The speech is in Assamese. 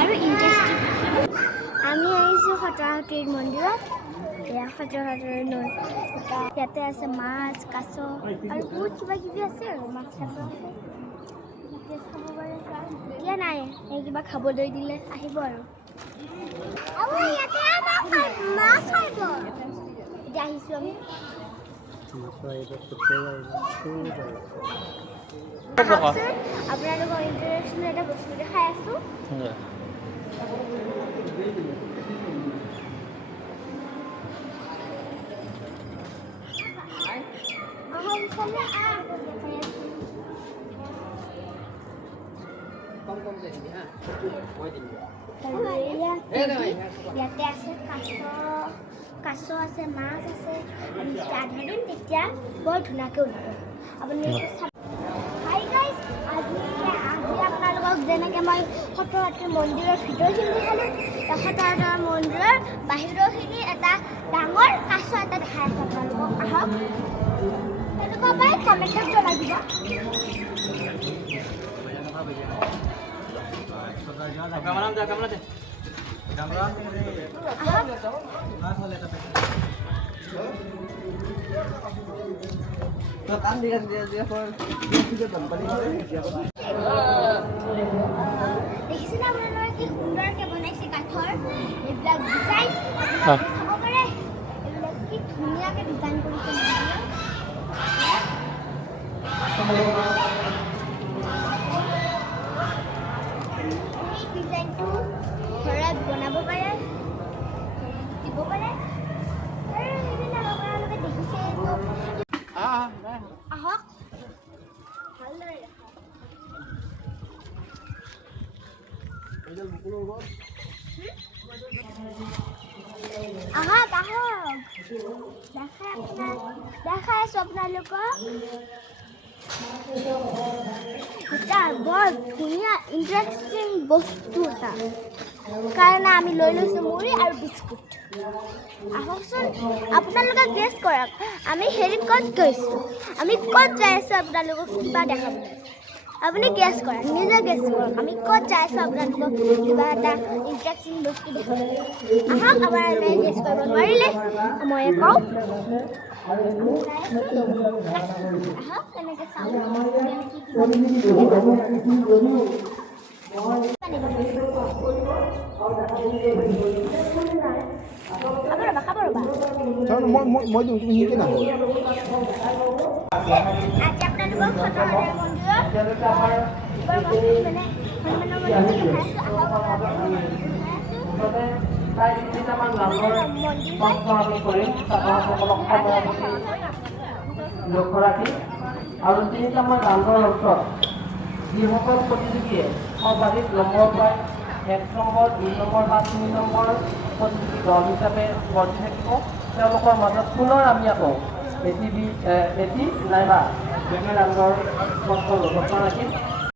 আৰু ইণ্টাৰেষ্টিং আমি আহিছোঁ খটৰাসুতিৰ মন্দিৰত। এয়া খটৰাসুতিৰ নৈ, ইয়াতে আছে মাছ, কাছ আৰু বহুত কিবা কিবি আছে আৰু মাছ কাছ আছে। খাব পাৰে এতিয়া নাই, এই কিবা খাবলৈ দিলে আহিব আৰু এতিয়া আহিছোঁ আমি। আপোনালোকৰ ইণ্টাৰেষ্টিং এটা বস্তু দেখাই আছোঁ। ইয়াতে আছে কাছ আছে, মাছ আছে। আমি যেতিয়া আধা দিম তেতিয়া বৰ ধুনীয়াকৈ ওলাব। আপুনি হাই গাইজ, আজি আপোনালোকক যেনেকৈ মই খটৰাসুতিৰ মন্দিৰৰ ভিতৰখিনি দেখালোঁ, খটৰাসুতিৰ মন্দিৰৰ বাহিৰৰখিনি এটা ডাঙৰ কাছ এটা দেখাই আছে আপোনালোকক। আহক, তেনেকুৱা পাই কমেণ্টত জনাই দিব। দেখিছেনে আপোনালোকে কি সুন্দৰকৈ বনাইছে কাঠৰ এইবিলাক ডিজাইন? চাব পাৰে এইবিলাক কি ধুনীয়াকৈ ডিজাইন কৰিছে। এই ডিজাইনটো ঘৰত বনাব পাৰে, দিব পাৰে। আৰু সেইবিলাক আপোনালোকে দেখিছে। আহক, ভালদৰে আহক আহক, দেখাই আছোঁ আপোনালোকক। এটা বৰ ধুনীয়া ইণ্টাৰেষ্টিং বস্তু এটা কাৰণে আমি লৈ লৈছোঁ মুড়ি আৰু বিস্কুট। আহকচোন, আপোনালোকে গেছ কৰক আমি হেৰিত ক'ত গৈছোঁ, আমি ক'ত যাই আছোঁ আপোনালোকক কিবা দেখাবলৈ। আপুনি গেছ কৰক, নিজে গেছ কৰক আমি ক'ত যাই আছোঁ আপোনালোকক কিবা এটা ইণ্টাৰেষ্টিং বস্তু দেখাবলৈ। আহক, আপোনালোকে গেছ কৰিব নোৱাৰিলে ময়ে কওঁ। আহক, তেনেকৈ চাওঁ খাব ৰ'বা। মই দিওঁ, তুমি শিকি নাহো। আজি আপোনালোকক খটৰাসুতিৰ মন্দিৰত প্ৰায় 3টামান নামৰ আমি কৰিম লক্ষ্য ৰাখি, আৰু 3টামান নামৰ অন্তত যিসকল প্ৰতিযোগীয়ে সৰ্বাধিক নম্বৰ পায় 1 নম্বৰ, 2 নম্বৰ বা 3 নম্বৰ প্ৰতিযোগী দল হিচাপে গঢ়ি থাকিব। তেওঁলোকৰ মাজত পুনৰ আমি আকৌ এটি নাইবা বেমেৰ ৰঙৰ বস্ত্ৰ লক্ষ্য ৰাখিম।